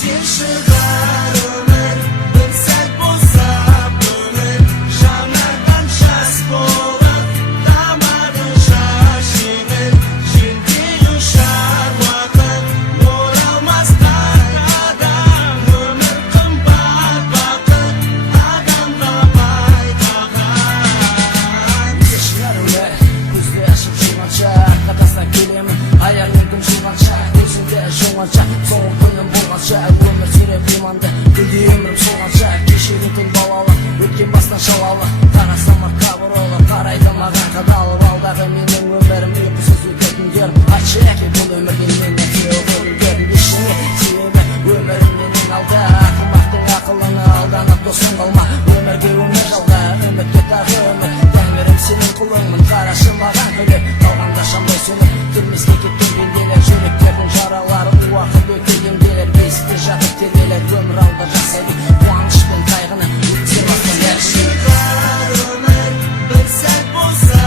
естен шығар өмір, бір сәт болса өмір, жанардан жас болып тамады жас жеңіл, желдей ұшар уақыт, оралмас қайтадан. Өмір қымбат бақыт, адамға байлаған. Кешіріңдер, көзді ашып жұмғанша, қадастан келемін, аяғын күн жуғанша, көзіңді жұмғанша, соңғы күнім болғанша, өмір сүріп иманды, гүлдей өмірім солғанша. Кешегі күн балалы, өткен бастан шалалы, қарасам артқа бұрылып, қарайды маған қадалып, алдағы менің өмірім ұйқысыз өтетін көріп. Айтшы әке, бұл өмірге мен әкеу болдым көрдім ештеңе, себебі өмірім менің алда. Ақымақтың ақылына алданып досың қалма, өмірге өмір жалға, үмітке тағы үміт. Тәңірім сенің құлыңмын, қарашы маған күліп, қалғанда шамдай сөніп, келмеске кеткен пенделер, жүректердің жаралары уақыт өте емделер. Бесікте жатып тербелер, өмір алда жасайды қуаныш пен қайғыны, өткізер бастан әр шығар өмір, бір сәт болса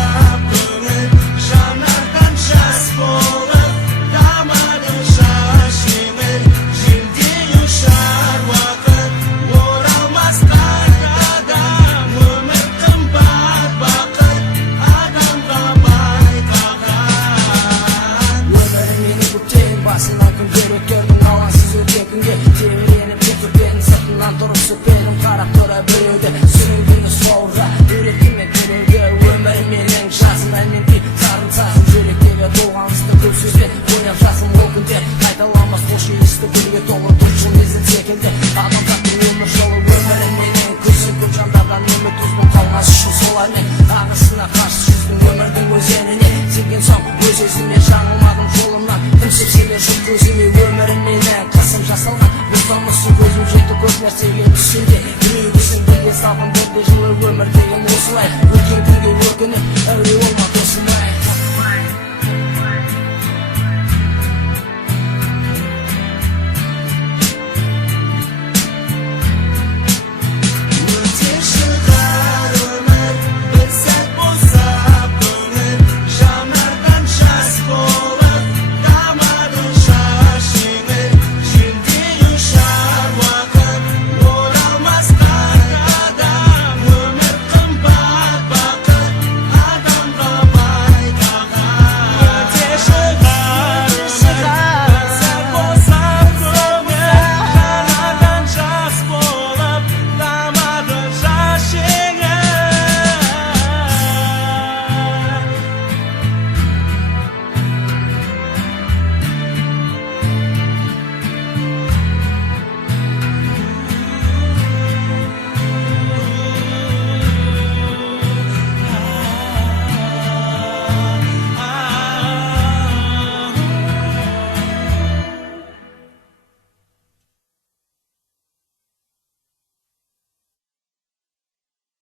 өмір, жанардан жас болып тамады жас жеңіл, желдей ұшар уақыт, оралмас қайтадан. Өмір қымбат бақыт, адамға байлаған. өмірім менің көптен басынан күндер өткердің, алаңсыз өткен күнге тебіреніп кетіп сыртынан тұрып сөкпедім, қарап тұра біреуді сүріндіңі соғырға үйреттім мен көруге. Өмірім менің жасым әлменбей сарын сазым, жүректегі толғанысты көп сөзбен ойнап жасым. Ол күндер қайталамас қош иісті гүлге толы тұршыл мезгіл секілді адамзаттың өмір жолы. Өмірім менің күзі көп жандардан үміт үзбін, қалмас үшін солармен ағысына қарсы жүздім өмірдің өзеніне. Сенген соң өз өзіме жаңылмадым жолымнан, үнсіз себер жоқ көзіме. өмірім менің қасым жасалған, бостамысы көзім жетті көп нәрсеге түсінде. Біреу біздің бірге салғын бірде жылы өмір деген осылай, өткен күнге өкініп әуре болма досым ай.